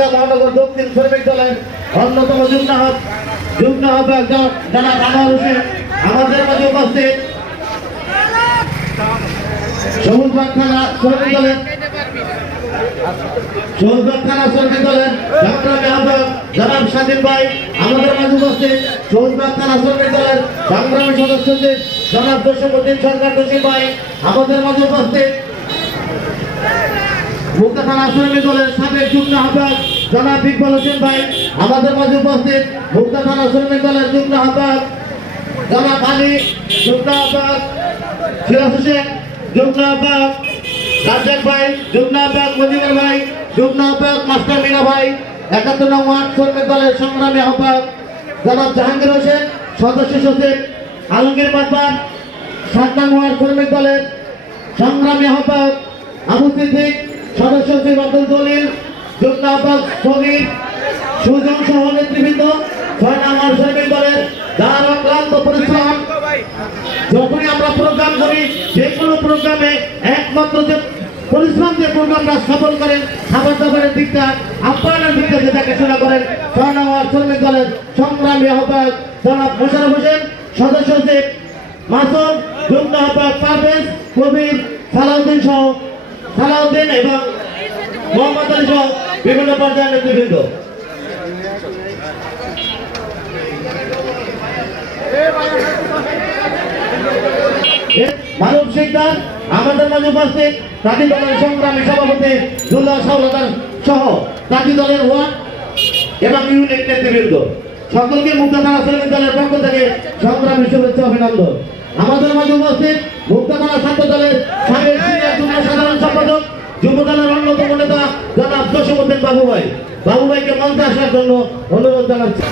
ঢাকা মহানগর দক্ষিণ শ্রমিক দলের অন্যতম যুগ্ম আহ্বায়ক জনাব আনোয়ার হোসেন আমাদের মাঝে উপস্থিত। সবুজবাগ থানা শ্রমিক দলের সংগ্রামী আহ্বায়ক জনাব স্বাধীন ভাই আমাদের মাঝে উপস্থিত। সবুজবাগ থানা শ্রমিক দলের সংগ্রামী সদস্য জনাব জসীমউদ্দিন সরকার জসিম ভাই আমাদের মাঝে উপস্থিত। মুক্তা থানা শ্রমিক দলের সাবেক যুগ্ম আহ্বায়ক জনাব ইকবাল হোসেন ভাই আমাদের মাঝে উপস্থিত। মুক্তা থানা শ্রমিক দলের যুগ্ম আহ্বায়ক জনাব আলী, যুগ্ম আহ্বায়ক সিরাজ হোসেন, যুগ্ম আহ্বায়ক রাজ্জাক ভাই, যুগ্ম আহ্বায়ক মজিবুর ভাই, যুগ্ম আহ্বায়ক মাস্টার মিনা ভাই, ৭১ নং ওয়ার্ড শ্রমিক দলের সংগ্রামী আহ্বায়ক জনাব জাহাঙ্গীর হোসেন, সদস্য সচিব আলমগীর মাতবার, ৭ নং ওয়ার্ড শ্রমিক দলের সংগ্রামী আহ্বায়ক আবু সিদ্দিক, সদস্য সচিব আব্দুল জলিল, যুগ্ম আহ্বায়ক সগীর সুজন সহ নেতৃবৃন্দ, ৬ নং ওয়ার্ড শ্রমিক দলের যার অক্লান্ত পরিশ্রম। যখনই আমরা প্রোগ্রাম করি যে কোনো প্রোগ্রামে একমাত্র যে পরিশ্রম যে প্রোগ্রামটা সফল করেন, খাবার দাবারের দিকটা আপ্যায়নের দিকটা যে দেখাশোনা করেন ৬ নং ওয়ার্ড শ্রমিক দলের সংগ্রামী আহ্বায়ক জনাব মোশাররফ হোসেন, সদস্য সচিব মাসুম, যুগ্ম আহ্বায়ক পারভেজ কবির, সালাউদ্দিন এবং মোহাম্মদ আলী সহ বিভিন্ন পর্যায়ের নেতৃবৃন্দ। মানব শিকদার আমাদের মাঝে উপস্থিত। প্রার্থী দলের সংগ্রামী সভাপতি দুল্লাহ সাউলাদার সহ প্রার্থী দলের ওয়ার্ড এবং ইউনিট নেতৃবৃন্দ সকলকে মুক্তা থানা শ্রমিক দলের পক্ষ থেকে সংগ্রামী শুভেচ্ছা অভিনন্দন। আমাদের মাঝে উপস্থিত মুক্তা থানা ছাত্র দলের সাবেক সিনিয়র যুগ্ম সাধারণ সম্পাদক যুব দলের অন্যতম নেতা জনাব জসীমউদ্দিন বাবু ভাইকে মঞ্চে আসার জন্য অনুরোধ জানাচ্ছি।